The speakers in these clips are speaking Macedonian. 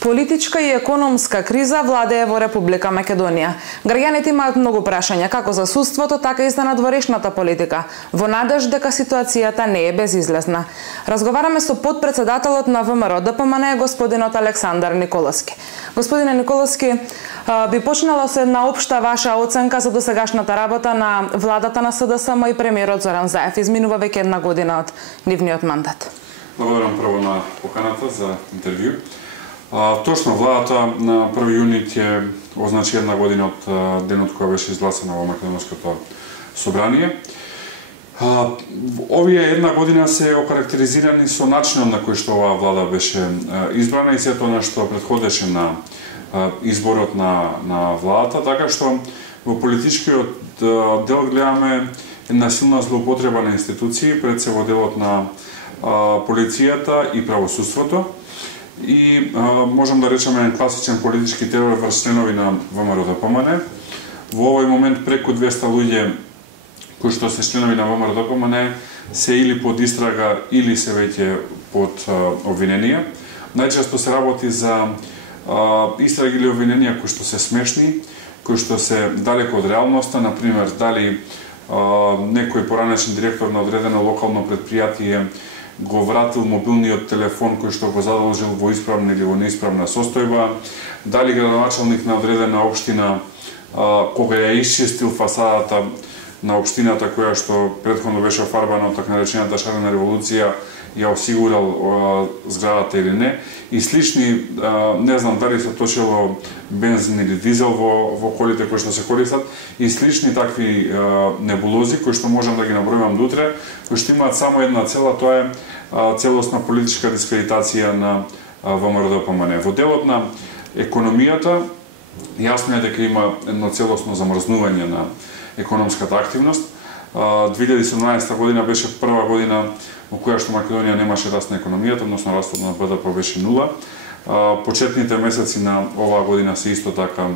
Политичка и економска криза владее во Република Македонија. Граѓаните имаат многу прашања како за судството, така и за надворешната политика, во надеж дека ситуацијата не е безизлезна. Разговараме со потпредседателот на ВМРО ДПМН, господинот Александар Николовски. Господине Николовски, би почнала со една општа ваша оценка за досегашната работа на владата на СДСМ и премиерот Зоран Заев. Изминува веќе една година од нивниот мандат. Благодарам прво на поканата за интервју. Точно, владата на 1 јуни ќе означи една година од денот која беше изгласана во Македонското собрание. Овие една година се окарактеризирани со начинот на кој што оваа влада беше избрана и сето она што претходеше на изборот на владата, така што во политичкиот дел гледаме една силна злоупотреба на институции, пред се во делот на полицијата и правосудството. И можам да речеме класичен политички терор врз членови на ВМРО ДПМН. Во овој момент преку 200 луѓе кои што се членови на ВМРО ДПМН се или под истрага или се веќе под обвиненија. Најчесто се работи за истраги или обвиненија кои што се смешни, кои што се далеко од реалноста, например дали некој поранешен директор на одредено локално предпријатие го вратил мобилниот телефон кој што го задолжил во исправна или во неисправна состојба, дали градоначалник на одредена општина кога ја исчистил фасадата на општината која што претходно беше офарбана од така наречената шарена револуција, ја осигурал зградата или не, и слични, не знам дали се точило бензин или дизел во колите кои што се користат, и слични такви небулози кои што можам да ги набројувам дотре, кои што имаат само една цела, тоа е целосна политичка дискредитација на ВМРО ДПМН. Во делот на економијата, јасно е дека има едно целосно замрзнување на економската активност. 2017 година беше прва година во која што Македонија немаше раст на економијата, односно растот на БДП беше 0. Почетните месеци на оваа година се исто така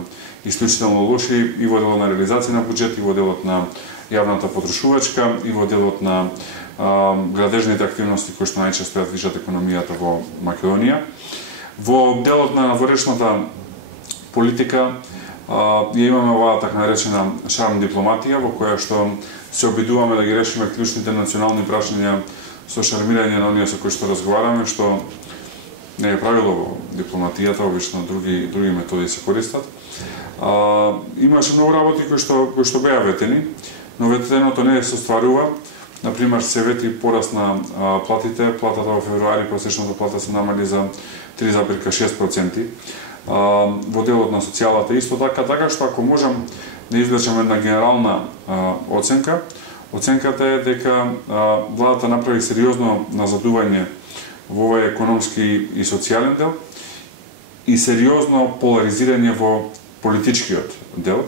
исклучително лоши и во делот на реализација на буџет, и во делот на јавната потрошувачка, и во делот на градежните активности кои што најчесто ја движат економијата во Македонија. Во делот на надворешната политика ја имаме оваа така наречена шарм дипломатија, во која што се обидуваме да ги решиме клучните национални прашања со шармирање на оние со кои што разговараме, што не е правило во дипломатијата, обично други методи се користат. Имаше многу работи кои што беа ветени, но ветеното не се остварува. Например, се вети пораст на платите, платата во февруари, просечната плата се намали за 3,6%. Во делот на социјалата исто така што ако можам да извлечам една генерална оценка, оценката е дека владата направи сериозно назадување во овој економски и социјален дел и сериозно поларизирање во политичкиот дел.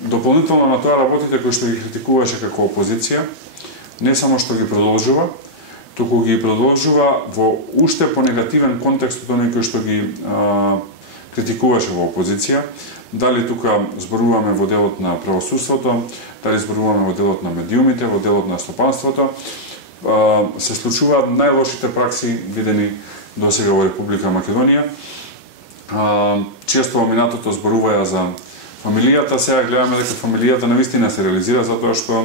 Дополнително на тоа работите кои што ги критикуваше како опозиција, не само што ги продолжува, туку ги продолжува во уште понегативен контекст од оние кои што ги критикуваше во опозиција. Дали тука зборуваме во делот на правосудството, дали зборуваме во делот на медиумите, во делот на стопанството, се случуваат најлошите пракси видени досега во Република Македонија. Често во минатото зборуваја за фамилијата, сега гледаме дека фамилијата навистина се реализира затоа што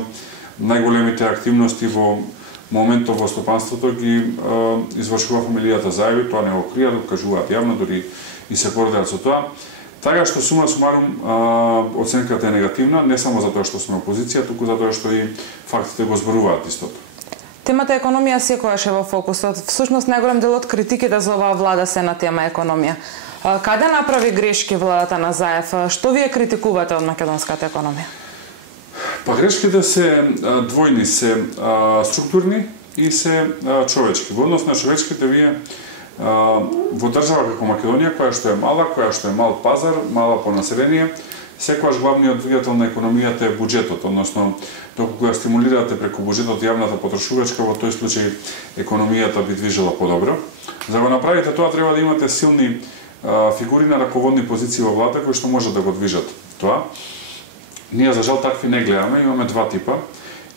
најголемите активности во моментот во стопанството ги извршува фамилијата Заеви, тоа не го кријат, го кажуваат јавно, дури и се гордеат со тоа. Така што сума сумарум оценката е негативна, не само затоа што сме опозиција, туку затоа што и фактите го зборуваат истото. Темата економија секогаш е во фокусот. Всушност најголем дел од критиките за оваа влада се на тема економија. Каде направи грешки владата на Заев? Што вие критикувате од македонската економија? Па грешките се двојни, се структурни и се човечки. Во однос на човечките вие во држава како Македонија, која што е мала, која што е мал пазар, мала по население, секогаш главниот двигател на економијата е буџетот, односно доколку ја стимулирате преку буџетот јавната потрошувачка, во тој случај економијата би движела подобро. За да го направите тоа треба да имате силни фигури на раководни позиции во владата кои што можат да го движат тоа. Ние за жал такви не гледаме, имаме два типа.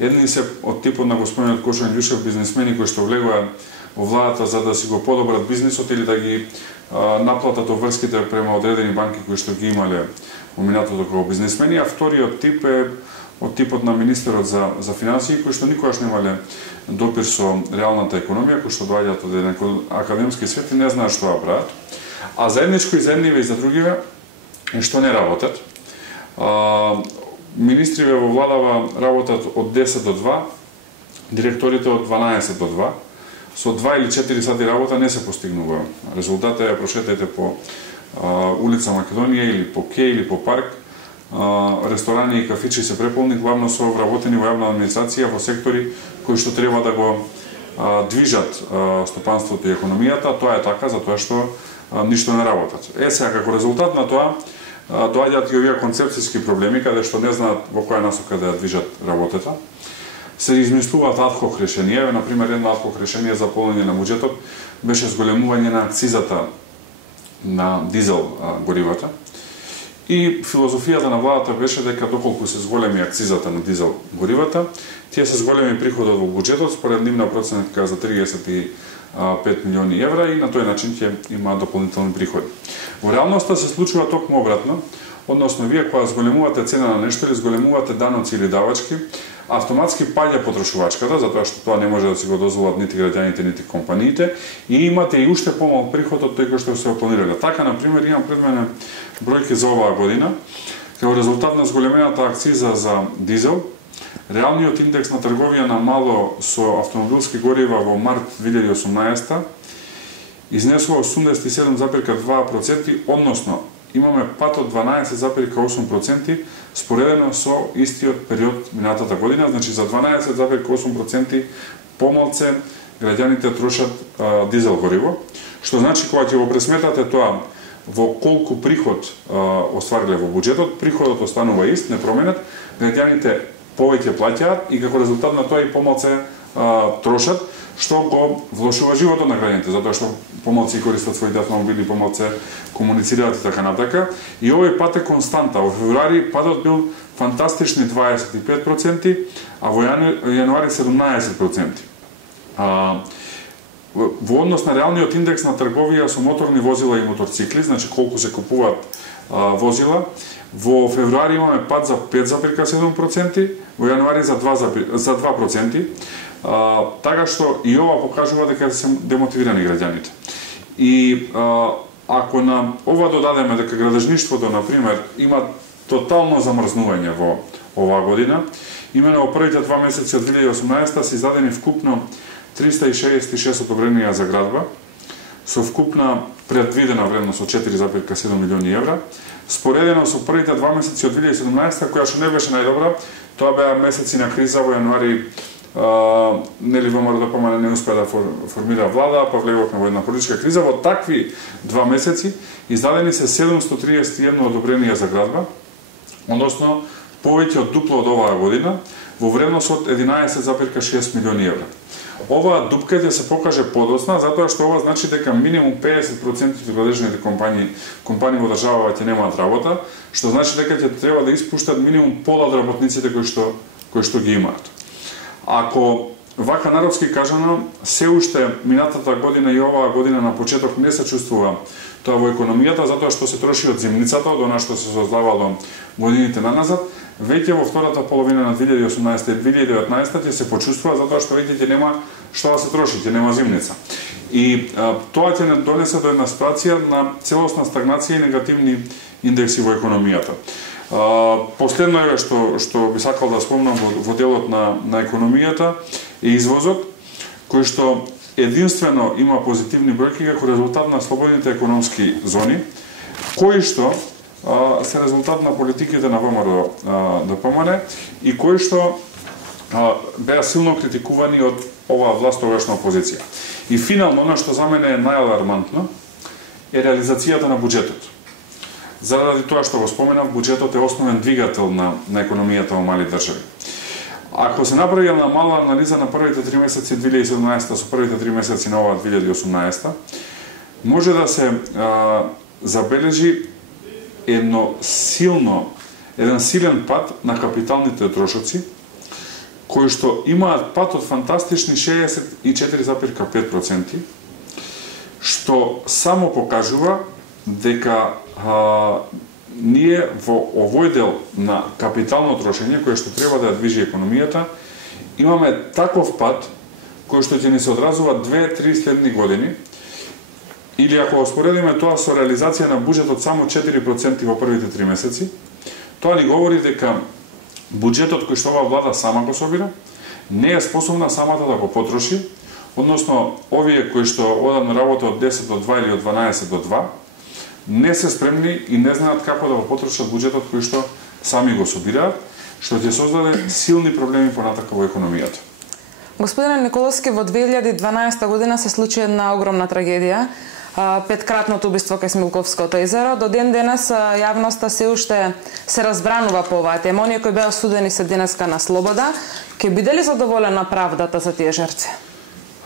Едни се од типот на господинот Кошо Индјушев, бизнисмени кои што влегоа во владата за да си го подобрат бизнисот или да ги наплатат обврските према одредени банки кои што ги имале во минатото како бизнисмени, а вториот тип е од типот на министерот за финансии, кои што никогаш немале допир со реалната економија, кои што доаѓаат од еден академски свет и не знаат што да прават. А заедничко и за едниве и за другиве е што не работат. Министриве во владава работат од 10 до 2, директорите од 12 до 2. Со 2 или 4 сати работа не се постигнува. Резултатот е, прошетајте по улица Македонија или по Кеј или по парк, ресторани и кафичи се преполни, главно со вработени во јавна администрација во сектори кои што треба да го движат стопанството и економијата. Тоа е така затоа што ништо не работат. Сега како резултат на тоа доаѓаат и овие концепцијски проблеми каде што не знаат во која насока да ја движат работата. Се измислуваат адхок решенија, например едно адхок решение за полнење на буџетот беше зголемување на акцизата на дизел горивата. И филозофијата на владата беше дека доколку се зголеми акцизата на дизел горивата, тие се зголеми приходот во буџетот според нивна проценка за 35 милиони евра и на тој начин ќе има дополнителни приходи. Во реалноста се случува токму обратно, односно вие кога зголемувате цена на нешто или зголемувате даноци или давачки, автоматски паѓа потрошувачката, затоа што тоа не може да си го дозволат нити граѓаните, нити компаниите, и имате и уште помал приход од тој кој што се планирале. Така, например, имам пред мене бројки за оваа година, како резултат на зголемената акциза за дизел, реалниот индекс на трговија на мало со автомобилски горива во март 2018 изнесува 87,2%, односно имаме пат од 12,8% споредено со истиот период минатата година, значи за 12,8% помалце граѓаните трошат дизел гориво, што значи кога ќе го пресметате тоа во колку приход оствариле во буџетот, приходот останува ист, непроменет, граѓаните повеќе плаќаат и како резултат на тоа и помалце трошат, што го влошува животот на граѓаните, затоа што помалци користат своите автомобили, помалце комуницираат и така натака. И овој пат е константа. Во февруари падот бил фантастични 25%, а во јануари 17%. Во однос на реалниот индекс на трговија со моторни возила и моторцикли, значи колку се купуваат возила, во февруари имаме пад за 5,7%, во јануари за 2%, така што и ова покажува дека се демотивирани граѓаните. И ако на ова додадеме дека градежништвото, например, има тотално замрзнување во оваа година, имено во првите 2 месеци од 2018 се издадени вкупно 366 одобренија за градба, со вкупна предвидена вредност од 4,7 милиони евра, споредено со првите 2 месеци од 2017, која што не беше најдобра, тоа беа месеци на криза во јануари, нели ВМРО не успеа да формира влада, па влеговме во една политичка криза. Во такви 2 месеци издадени се 731 одобренија за градба, односно повеќе од дупло од оваа година, во вредност од 11,6 милиони евра. Оваа дупка ќе се покаже подоцна, затоа што ова значи дека минимум 50% од градежните компании во државава ќе немаат работа, што значи дека ќе треба да испуштат минимум пола од работниците кои што ги имаат. Ако вака народски кажано, се уште минатата година и оваа година на почеток не се чувствува тоа во економијата, затоа што се троши од зимницата, од она што се создавало годините наназад, веќе во втората половина на 2018 и 2019 ќе се почувствува затоа што веќе ќе нема што да се троши, ќе нема зимница. И тоа ќе не донесе до една ситуација на целосна стагнација и негативни индекси во економијата. Последно е што би сакал да спомнам во делот на економијата е извозот, кој што единствено има позитивни бројки како резултат на слободните економски зони, кои што се резултат на политиките на ВМРО-ДПМН и кои што беа силно критикувани од оваа власт, тогашна опозиција. И финално, она што за мене е најалармантно, е реализацијата на буџетот. Заради тоа што го споменав, буџетот е основен двигател на економијата во мали држави. Ако се направи една мала анализа на првите 3 месеци 2017 со првите 3 месеци на оваа 2018, може да се забележи еден силен пад на капиталните трошоци, кои што имаат пат од фантастични 64,5%, што само покажува дека ние во овој дел на капитално трошење, кој што треба да ја движи економијата, имаме таков пат кој што ќе ни се одразува 2-3 следни години, или ако споредиме тоа со реализација на буџетот само 4% во првите 3 месеци, тоа ни говори дека буџетот кој што оваа влада сама го собира, не е способна самата да го потроши, односно овие кои што одат на работа од 10 до 2 или од 12 до 2, не се спремни и не знаат како да го потрошат буџетот кој што сами го собираат, што ќе создаде силни проблеми понатака во економијата. Господине Николовски, во 2012 година се случи една огромна трагедија, петкратното убиство кај Смилковското езеро. До ден денес јавноста се уште се разбранува по оваа тема. Оние кои беа осудени се денеска на слобода. Ќе биде ли задоволена правдата за тие жртви?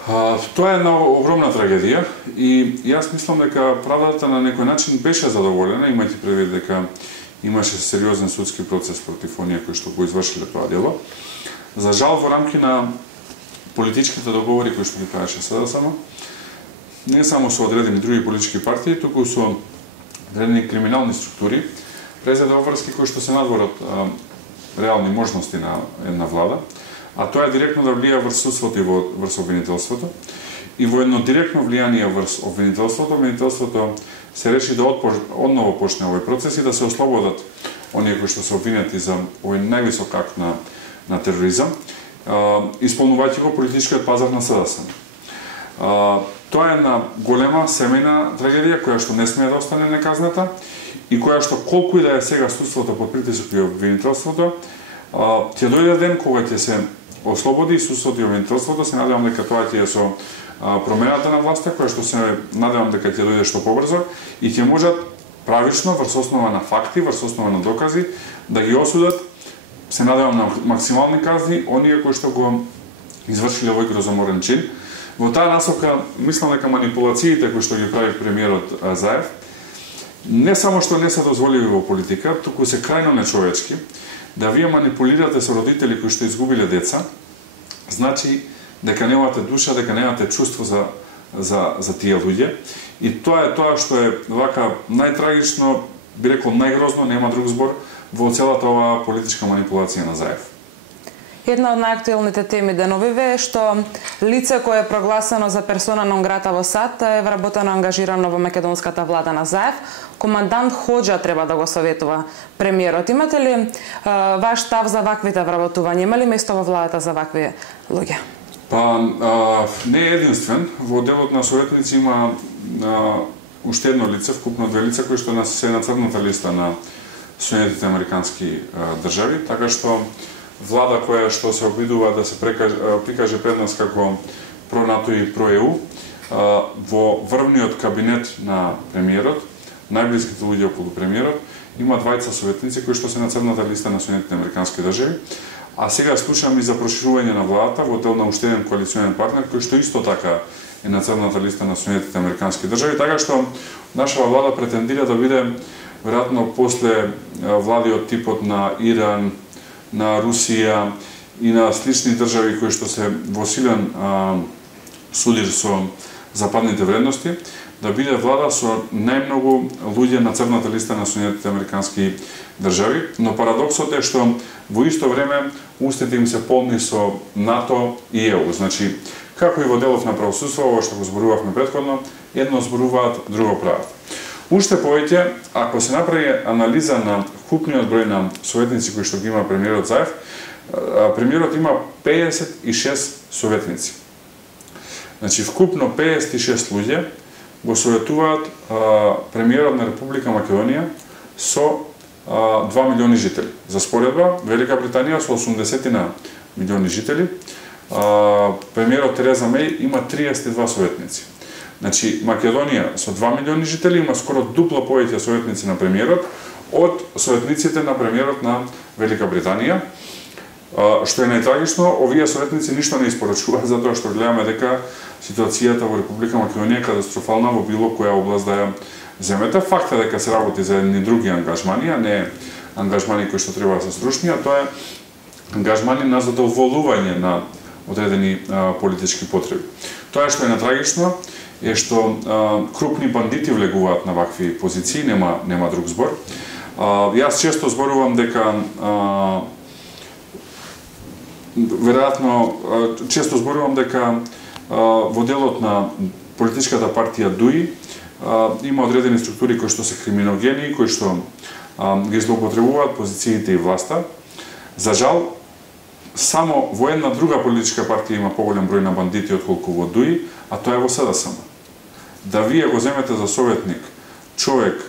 Тоа е една огромна трагедија и јас мислам дека правдата на некој начин беше задоволена, имајќи предвид дека имаше сериозен судски процес против оние кои што го извршиле тоа дело. За жал, во рамки на политичките договори кои што ги правеше СДСМ, не само со одредени други политички партии, туку со одредени криминални структури, презеде обврски кои што се надвор од реални можности на една влада, а тоа е директно да влија врз судството и врз обвинителството. И во едно директно влијание врз обвинителството се реши да одново почне овој процес и да се ослободат оние кои што се обвинети за овој највисок акт на тероризам, исполнувајќи го политичкиот пазар на СДСМ. Тоа е една голема семејна трагедија која што не смее да остане неказната и која што колку и да е сега судството под притисок и обвинителството, ќе дојде ден кога ќе се ослободи судството и обвинителството. Се надевам дека тоа ќе е со промената на власта, која што се надевам дека ќе дојде што побрзо и ќе можат правично, врз основа на факти, врз основа на докази, да ги осудат, се надевам на максимални казни, оние кои што го извршиле овој грозоморен чин. Во таа насока, мислам дека манипулациите кои што ги прави премиерот Заев, не само што не се дозволиви во политика, туку се крајно нечовечки. Да вие манипулирате со родители кои што изгубиле деца, значи дека немате душа, дека немате чувство за тие луѓе. И тоа е тоа што е вака најтрагично, би рекол најгрозно, нема друг збор, во целата оваа политичка манипулација на Заев. Една од најактуелните теми деновиве е што лице кое е прогласено за персона нон грата во САД е вработено ангажирано во македонската влада на Заев. Командант Хоџа треба да го советува премиерот. Имате ли ваш став за ваквите вработувања? Има ли место во владата за вакви луѓе? Не е единствен. Во делот на советници има уште едно лице, вкупно 2 лица кои што се на црната листа на Соединетите американски држави, така што влада која што се обидува да се прикаже пред нас како про-НАТО и про-ЕУ, во врвниот кабинет на премиерот, најблиските луѓе околу премиерот, има 2 советници кои што се на црната листа на Соединетите американски држави, а сега слушам и за проширување на владата во дел на уште еден коалиционен партнер кој што исто така е на црната листа на Соединетите американски држави, така што нашава влада претендира да биде веројатно после влади од типот на Иран, на Русија и на слични држави кои што се во силен судир со западните вредности, да биде влада со најмногу луѓе на црната листа на Соединетите американски држави, но парадоксот е што во исто време устите им се полни со НАТО и ЕУ. Значи, како и во делов на правосудство, ова што го зборувавме претходно, едно зборуваат, друго прават. Уште повеќе, ако се направи анализа на вкупниот број на советници кои што ги има премиерот Заев, премиерот има 56 советници. Значи, вкупно 56 луѓе го советуваат премиерот на Република Македонија со 2 милиони жители. За споредба, Велика Британија со 80 милиони жители, премиерот Тереза Меј има 32 советници. Значи, Македонија со 2 милиони жители има скоро дупло повеќе советници на премиерот од советниците на премиерот на Велика Британија. Што е најтрагично, овие советници ништо не испорачуваат, затоа што гледаме дека ситуацијата во Република Македонија е катастрофална во било која област да ја земете. Факт е дека се работи за едни други ангажмани, а не ангажмани кои што треба да се стручни, а тоа е ангажмани на задоволување на одредени политички потреби. Тоа што е натрагично е што крупни бандити влегуваат на вакви позиции, нема друг збор. Јас често зборувам дека често зборувам дека во делот на политичката партија ДУИ има одредени структури кои што се криминогени, кои што ги злоупотребуваат позициите и власта. За жал, само во една друга политичка партија има поголем број на бандити отколку во ДУИ, а тоа е во СДСМ. Да вие го земете за советник човек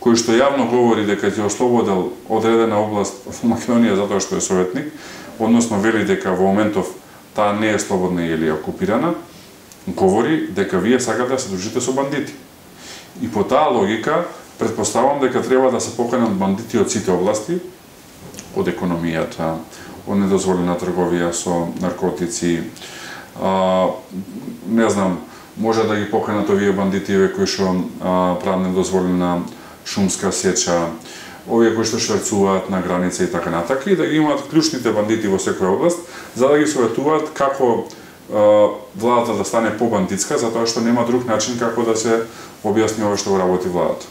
кој што јавно говори дека ќе ослободил одредена област во Македонија затоа што е советник, односно вели дека во моментов таа не е слободна или окупирана, говори дека вие сакате да се дружите со бандити. И по таа логика, предпоставам дека треба да се поканат бандити од сите области, од економијата, од недозволена трговија со наркотици, не знам, може да ги поканат овие бандитиве кои што прават недозволена шумска сеча, овие кои што шверцуваат на граница и така натака, и да ги имаат клучните бандити во секоја област, за да ги советуваат како владата да стане побандитска, затоа што нема друг начин како да се објасни ова што го работи владата.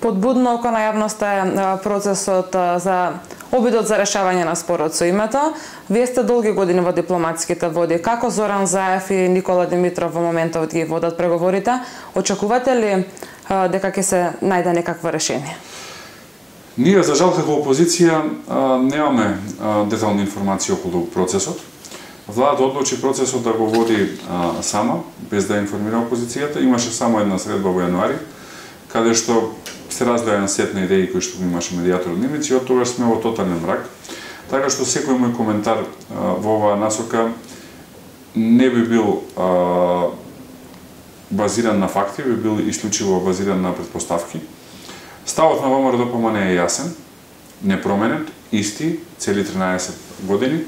Подбудно околу јавноста е процесот за обидот за решавање на спорот со името. Вие сте долги години во дипломатските води. Како Зоран Заев и Никола Димитров во моментот ги водат преговорите? Очекувате ли дека ќе се најде некакво решение? Ние, за жал, како опозиција немаме детални информации околу процесот. Владата одлучи процесот да го води сама, без да информира опозицијата. Имаше само една средба во јануари, каде што се разгледа на сет на идеи кои што имаше медијатор од Немец и од тогаш сме во тотален мрак. Така што секој мој коментар во оваа насока не би бил базиран на факти, би бил исклучиво базиран на предпоставки. Ставот на ВМРО-ДПМН е јасен, непроменет, исти, цели 13 години,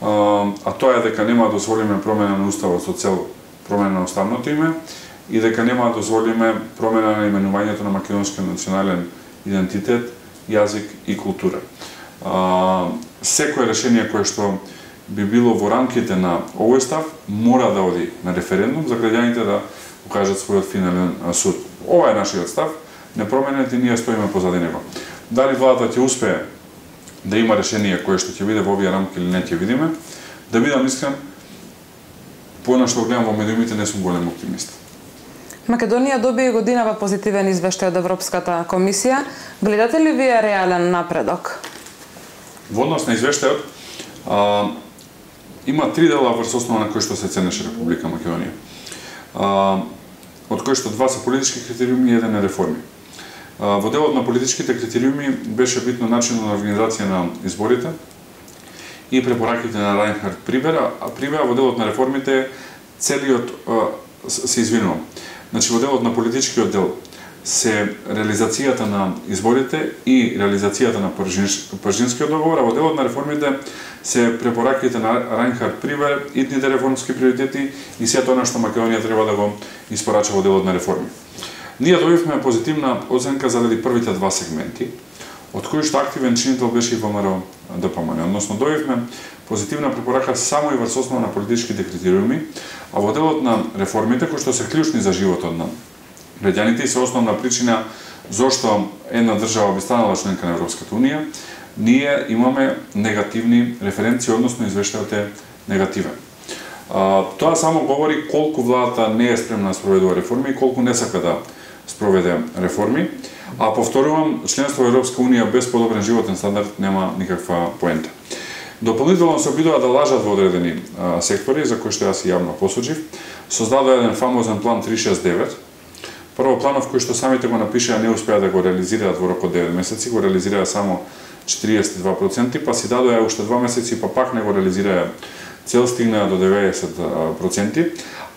а тоа е дека нема да дозволиме промена на уставот со цел промена на уставното име и дека нема да дозволиме промена на именувањето на македонскиот национален идентитет, јазик и култура. Секое решение кое што би било во рамките на овој став мора да оди на референдум за граѓаните да покажат својот финален суд. Ова е нашиот став, непроменет и ние стоиме позади него. Дали владата ќе успее да има решение кое што ќе биде во овие рамки или не ќе видиме, да бидам искрен, по она што гледам во медиумите не сум голем оптимист. Македонија доби годинава позитивен извештај од Европската комисија. Гледате ли вие реален напредок? Во однос на извештајот, има 3 дела врз основа на кои што се ценеше Република Македонија. Од кои што 2 се политички критериуми и 1 е реформи. Во делот на политичките критериуми беше битно начинот на организација на изборите и препораките на Райнхард Прибера, а Прибера во делот на реформите целиот се извинувам. Значи, во делот на политичкиот дел се реализацијата на изборите и реализацијата на Пржинскиот договор, а во делот на реформите се препораките на Райнхард Прибер, итните реформски приоритети и сето она што Македонија треба да го испорача во делот на реформи. Ние добивме позитивна оценка заради првите 2 сегменти, од кои што активен чинител беше и ВМРО-ДПМН. Односно, добивме позитивна препорака само и врз основа на политичките критериуми, а во делот на реформите, кои што се клучни за животот на граѓаните и се основна причина зошто една држава би станала членка на Европската Унија, ние имаме негативни референции, односно извештајот е негативен. Тоа само говори колку владата не е спремна да спроведува реформи и колку не сака да спроведе реформи, а повторувам, членство во Европска Унија без подобрен животен стандард нема никаква поента. Дополнително се обидува да лажат во одредени сектори, за кои што јас и јавно посуджив. Создадува еден фамозен план 369. Прво планов кој што самите го напишаа не успеа да го реализираат во рок од 9 месеци, го реализираа само 42%, па си дадоа уште 2 месеци, па пак не го реализираа цел, стигнаа до 90%,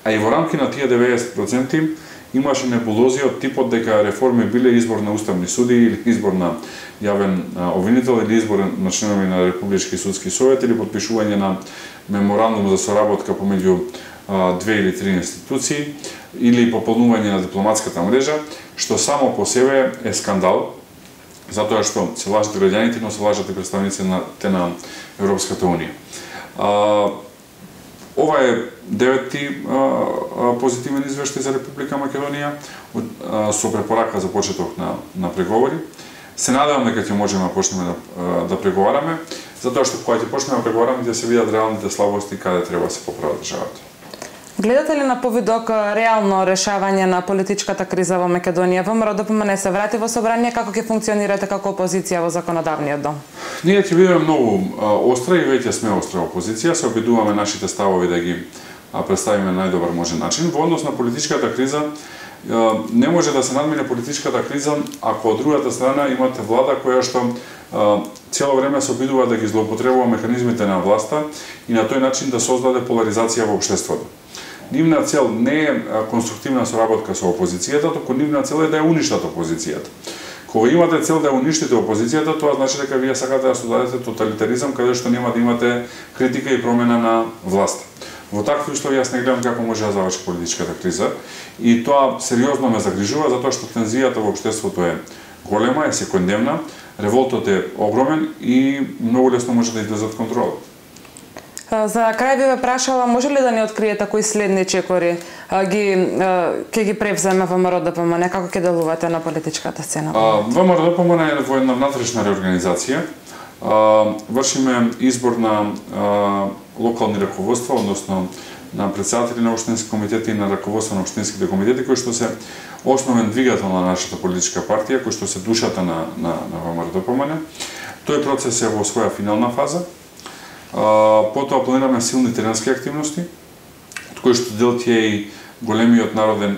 а и во рамки на тие 90% имаше небулози од типот дека реформи биле избор на уставни суди или избор на јавен обвинител или избор на членови на Републички судски совет или подпишување на меморандум за соработка помеѓу 2 или 3 институции или пополнување на дипломатската мрежа, што само по себе е скандал затоа што се лажат граѓаните, но се лажат и представниците на Европската Унија. Ова е 9-ти позитивен извештај за Република Македонија со препорака за почеток на преговори. Се надевам дека ќе можеме да почнеме да преговараме, затоа што кога ќе почнеме да преговараме ќе се видат реалните слабости каде треба да се поправи државата. Гледате ли на повидок реално решавање на политичката криза во Македонија? ВМРО-ДПМН се врати во собрание, како ќе функционирате како опозиција во законодавниот дом? Ние ќе бидеме многу остра и веќе сме остра опозиција, се обидуваме нашите ставови да ги представиме на најдобар можен начин. Во однос на политичката криза, не може да се надмине политичката криза ако од другата страна имате влада која што цело време се обидува да ги злоупотребува механизмите на власта и на тој начин да создаде поларизација во општеството. Нивна цел не е конструктивна соработка со опозицијата, туку нивна цел е да ја уништат опозицијата. Кога имате цел да ја уништите опозицијата, тоа значи дека вие сакате да создадете тоталитаризам каде што нема да имате критика и промена на власта. Во такви услови јас не гледам како може да заврши политичката криза и тоа сериозно ме загрижува затоа што тензијата во општеството е голема, е секојдневна, револтот е огромен и многу лесно може да излезе од контрола. За крај би ве прашала, може ли да ни откриете кои следни чекори ќе ги превземе ВМРО-ДПМН, како ќе делувате на политичката сцена? ВМРО-ДПМН е во една внатрешна реорганизација. Вршиме избор на локални раководства, односно на председатели на општински комитети и на раководство на општинските комитети, кои што се основен двигател на нашата политичка партија, кои што се душата на ВМРО-ДПМН. Тој процес е во своја финална фаза. Потоа планираме силни теренски активности, од кои што дел ти е и големиот народен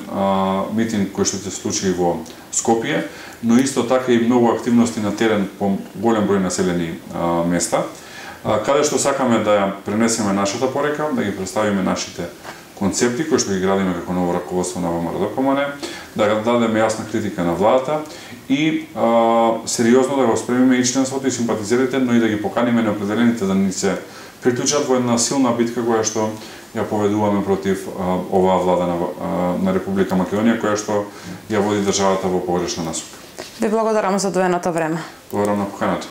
митинг кој што се случи во Скопје, но исто така и многу активности на терен по голем број населени места, каде што сакаме да ја пренесеме нашата порека, да ги представиме нашите концепти кои што ги градиме како ново раководство на ВМРО-ДПМН, да дадеме јасна критика на владата и сериозно да го спремиме и членството и симпатизерите, но и да ги поканиме неопределените да ни се приклучат во една силна битка која што ја поведуваме против оваа влада на Република Македонија, која што ја води државата во погрешна насока. Ви благодарам за одвоеното време. Благодарам на поканата.